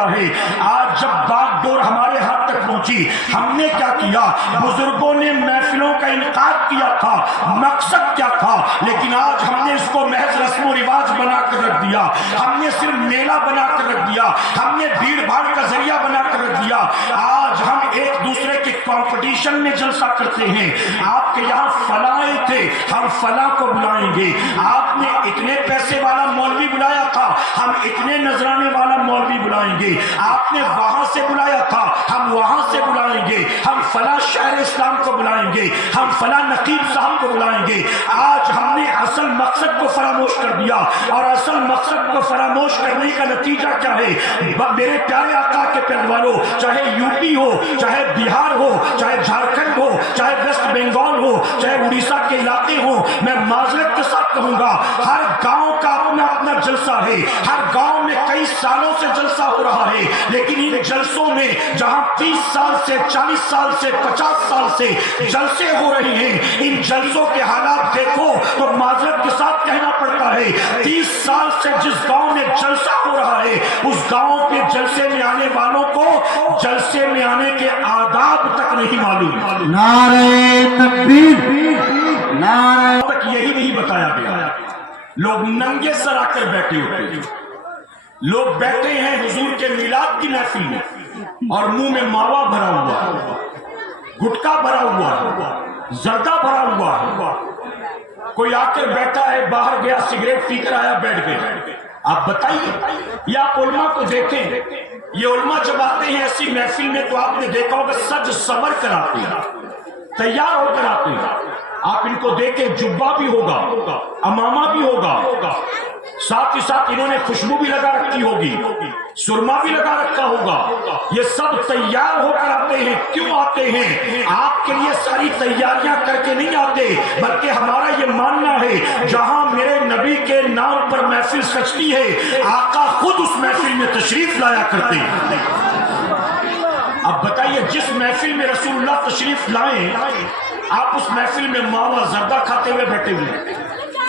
رہتا ہے۔ آج جب باغ ڈور ہمارے ہاتھ تک پہنچی، ہم نے کیا کیا؟ بزرگوں نے محفلوں کا انعقاد کیا تھا، مقصد کیا تھا، لیکن آج ہم نے اس کو محض رسم و رواج بنا کر رکھ دیا، ہم نے صرف میلہ بنا کر رکھ دیا، ہم نے بھیڑ بھاڑ کا ذریعہ بنا کر رکھ دیا۔ آج ہم ایک دوسرے کے کمپٹیشن میں جلسہ کرتے ہیں، آپ کے یہاں فلاں تھے، ہم فلاں کو بلائیں گے، آپ نے اتنے پیسے والا مولوی بلایا تھا، ہم اتنے نذرانے والا مولوی بلائیں گے، آپ نے وہاں سے بلایا تھا، ہم وہاں سے بلائیں گے، ہم فلاں شہر اسلام کو بلائیں گے، ہم فلاں نقیب صاحب کو بلائیں گے۔ آج ہم نے اصل مقصد کو فراموش کر دیا، اور اصل مقصد کو فراموش کرنے کا نتیجہ کیا ہے؟ میرے پیارے آقا کے پیروانوں، چاہے یو پی ہو، چاہے بہار ہو، چاہے جھارکھنڈ ہو، چاہے ویسٹ بنگال ہو، چاہے اڑیسہ کے علاقے ہوں، میں معذرت کے ساتھ کہوں گا، ہر گاؤں کا اپنا اپنا جلسہ ہے، ہر گاؤں میں کئی سالوں سے جلسہ ہو رہا ہے، لیکن ان جلسوں میں جہاں 30 سال سے 40 سال سے 50 سال سے جلسے ہو رہے ہیں، ان جلسوں کے حالات دیکھو تو معذرت کے ساتھ کہنا پڑتا ہے 30 سال سے جس گاؤں میں جلسہ ہو رہا ہے، اس گاؤں کے جلسے میں آنے والوں کو جلسے میں آنے کے آداب تک نہیں معلوم۔ نعرہ تکبیر، نعرہ تک یہی نہیں بتایا گیا، لوگ ننگے سر آ کر بیٹھے ہوتے ہیں، لوگ بیٹھے ہیں حضور کے میلاد کی محفل میں اور منہ میں ماوا بھرا ہوا، گٹکا بھرا ہوا، زردہ بھرا ہوا، کوئی آ کر بیٹھا ہے، باہر گیا سگریٹ پی کر آیا بیٹھ گئے۔ آپ بتائیے، یا علماء کو دیکھیں، یہ علماء جب آتے ہیں ایسی محفل میں تو آپ نے دیکھا ہوگا سج سور کر آتے ہیں، تیار ہو کر آتے ہیں۔ آپ ان کو دیکھیں، جبہ بھی ہوگا، امامہ بھی ہوگا، ساتھ ہی ساتھ انہوں نے خوشبو بھی لگا رکھی ہوگی، سرما بھی لگا رکھا ہوگا، یہ سب تیار ہو کر آتے ہیں۔ کیوں آتے ہیں؟ آپ کے لیے ساری تیاریاں کر کے نہیں آتے، بلکہ ہمارا یہ ماننا ہے جہاں میرے نبی کے نام پر محفل سجتی ہے، آقا خود اس محفل میں تشریف لایا کرتے ہیں۔ اب بتائیے، جس محفل میں رسول اللہ تشریف لائیں، آپ اس محفل میں ماوا زردہ کھاتے ہوئے بیٹھے ہوئے،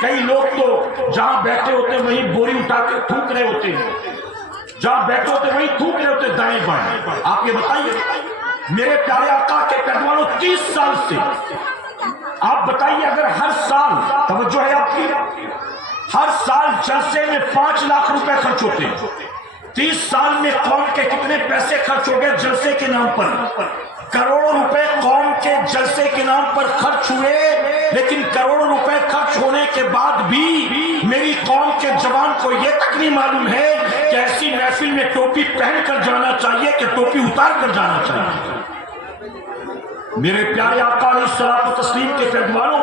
کئی لوگ تو جہاں بیٹھے ہوتے ہیں وہیں بوری اٹھا کے تھوک رہے ہوتے ہیں، جہاں بیٹھے ہوتے ہیں وہیں تھوک رہے ہوتے ہیں دائیں بائیں۔ آپ یہ بتائیے، میرے پیارے آقا کے پیروانوں 30 سال سے آپ بتائیے، اگر ہر سال، توجہ ہے آپ کی، ہر سال جلسے میں 5 لاکھ روپے خرچ ہوتے ہیں، 30 سال میں قوم کے کتنے پیسے خرچ ہو گئے جلسے کے نام پر؟ کروڑوں روپے قوم کے جلسے کے نام پر خرچ ہوئے، لیکن کروڑوں روپے خرچ ہونے کے بعد بھی میری قوم کے جوان کو یہ تک نہیں معلوم ہے کہ ایسی محفل میں ٹوپی پہن کر جانا چاہیے کہ ٹوپی اتار کر جانا چاہیے۔ میرے پیارے آقا علیہ الصلوۃ والتسلیم کے پیروانوں،